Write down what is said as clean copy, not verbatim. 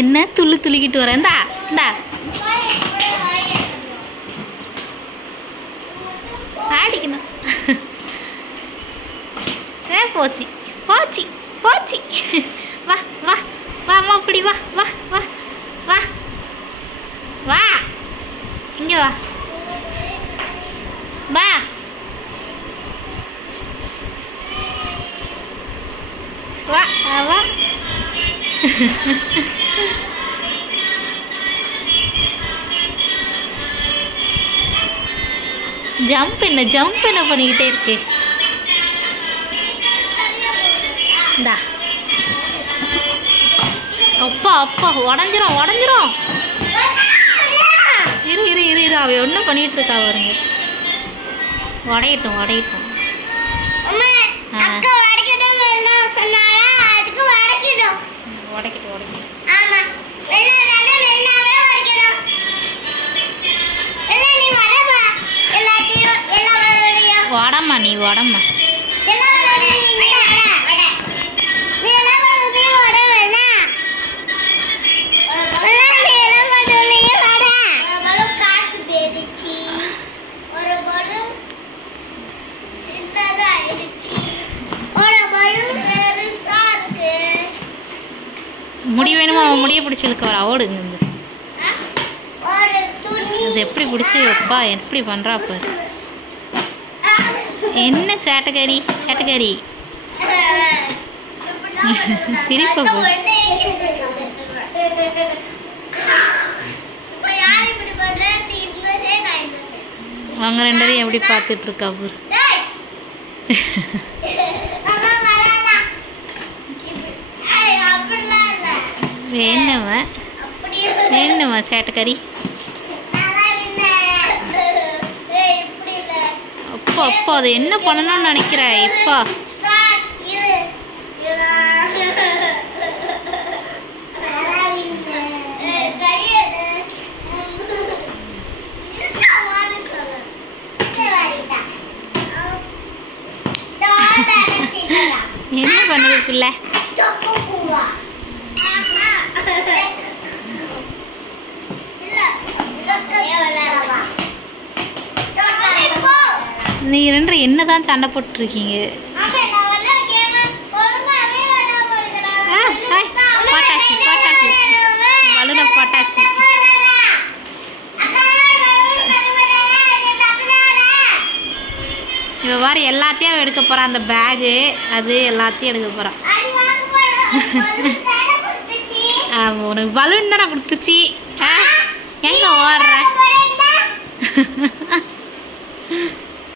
என்ன துள்ளிக்கிட்டு வரேன். இந்தா இந்தா ஆடிக்கணும். போச்சு போச்சு போச்சு. வா வா வா அம்மா இப்படி வா வா வா வா வா இங்கே வா வா. வா வா ஜம்ப் என்ன பண்ணிக்கிட்டே இருக்கு. இந்தா அப்பா அப்பா உடஞ்சிரும். இரு அவ என்ன பண்ணிட்டு இருக்கா பாருங்க. உடையட்டும். உடம்மா நீ உடம்மா. முடி வேணுமா? அவன் முடிய பிடிச்சி இழுக்க வரா. ஓடுங்க. அது எப்படி பிடிச்சி வைப்பா, எப்படி பண்ணுறா பாரு. என்ன சேட்டக்காரி சிரிப்பா போ. அவங்க ரெண்டரையும் எப்படி பார்த்துட்டு இருக்கா பாரு. வேணுமா சேட்டக்காரி? அப்பா அது என்ன பண்ணணும்னு நினைக்கிற? இப்பா என்ன பண்ணுறதுக்குல்ல? நீங்க ரெண்டு என்னதான் சண்டை போட்டுருக்கீங்க? பட்டாச்சு. இவ வாரி எல்லாத்தையும் எடுக்க போறான். அந்த பேகு அது எல்லாத்தையும் எடுக்க போறான். உனக்கு பலூன் தானே கொடுத்துச்சு. எங்க ஓடுற?